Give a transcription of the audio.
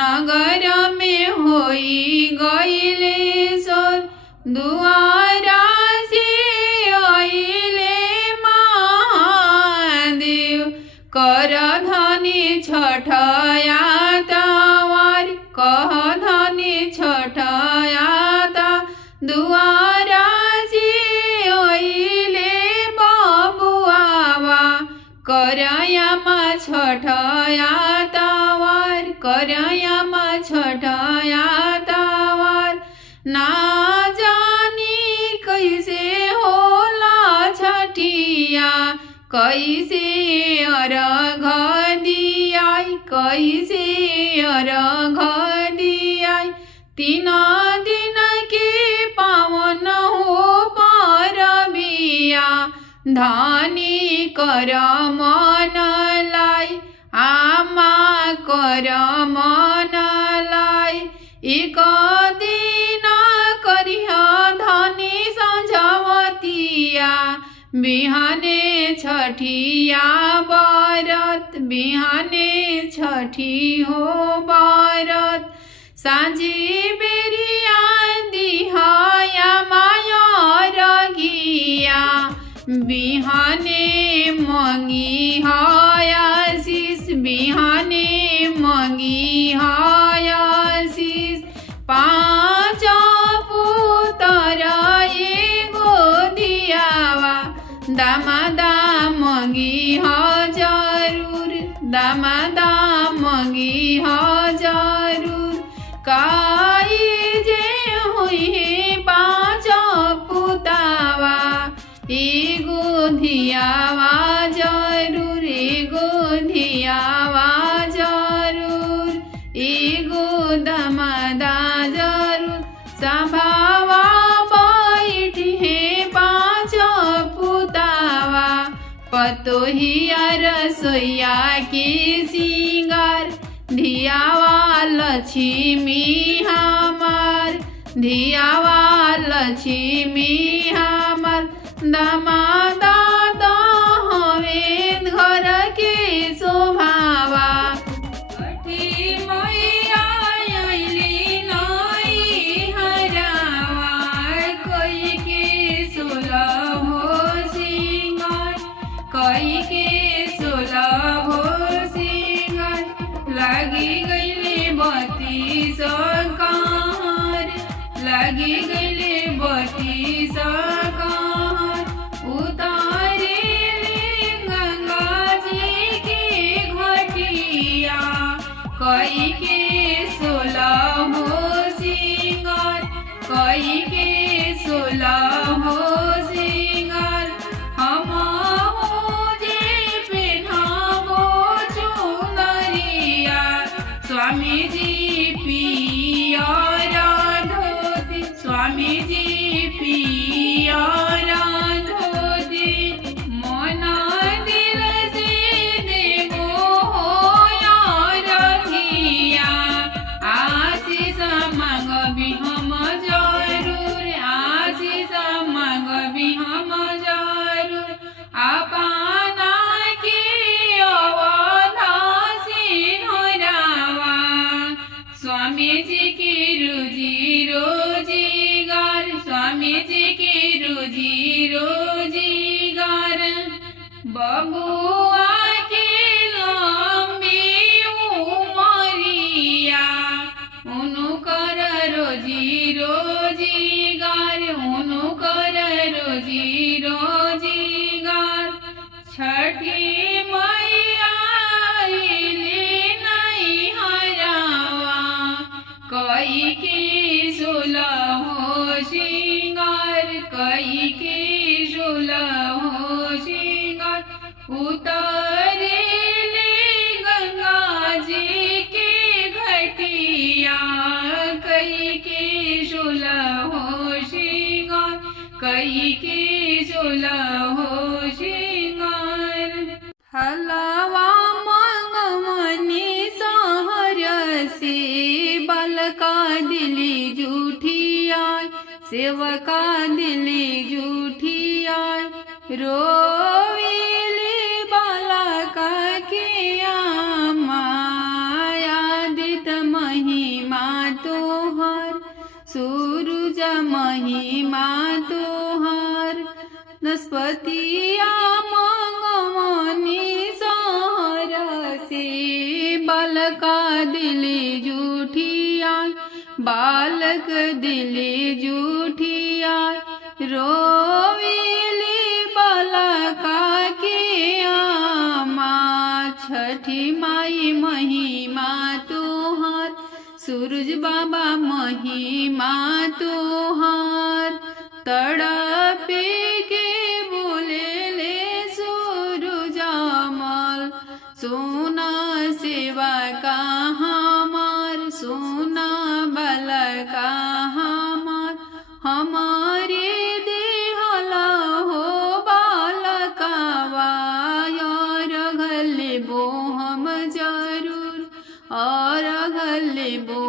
नगर में होई गईले सोर दुआरा से आइले महादेव कर धनी छठया तवार कह धनी छठया दुआरा से आइले बबुआवा करयामा छठया तवार करयामा छठया तवार ना जानी कैसे होला छठिया कैसे अर्घ दियाई कैसे अर्घ दियाई 3 दिन के पावन हो परबिया धनी कर मन लाई आमा कर मन लाई 1 दिन करिह धनी संझवतिया बिहाने छठिया बरत बिहाने छठी हो बरत साँझी बेरिया दिहया माया रगिया बिहाने मंगी आशीष बिहाने मंगी आशीष 5 पुत्र एगो दियावा दामादा मंगी जरूर दामादा मंगी जरूर काई जे हुई 5 पुतावा एगो धियावा जरूर एगो धियावा जरूर एगो दामादा जरूर सभावा बैठे 5 पुतावा पतोहिया रसोइया के सिंगार धियावा लक्ष्मी हमार धियावा लक्ष्मी हमार दामादा हवे घर के शोभावा छठी मैया आइली नई हरावा कोई के 16 हो सिंगार कोई के 16 हो सिंगार लगी गईले 32 कार लगी गईले 32 कार उतारेले गंगा जी के घटिया कोई के 16 हो सिंगार कोई के 16 हो सिंगार हम हो जे पेन्हाबो चुनरिया स्वामी जी पियर धोती स्वामी जी पियर धोती मन दिल से देगो हो रखिया आशीष मांगबी हम जरूर आशीष मांगबी हम जरूर अपना के अवधासी होरावा स्वामी जी की रोजी रोजीगार स्वामी जी की रोजी रोजीगार बबुआ के लंबी उमरिया उनकर रोजी रोजीगार उनकर रोजी रोजीगार छठी मैया आइली नई हरावा कोई के 16 हो सिंगार कोई के 16 हो सिंगार उतारेले गंगा जी के घटिया कई के 16 हो सिंगार कई के 16 हो सिंगार हलवा मंगमनी सहर से बालका दिली जूठिया सेवका दिली जूठिया रोवेली बालका के माया दित मही महिमा तोहार नस्पतिया मंगवनी सहर से बालका दिले जूठिया बालक दिले जूठिया रोविली बालका के आमा छठी माई महिमा तोहार सूरज बाबा महिमा तोहार तड़पे के बोले ले सूरजमल सोना सेवा का हमार सोना बला का हमार हमारे देहला हो बालकावा और गले बो हम जरूर और गले बो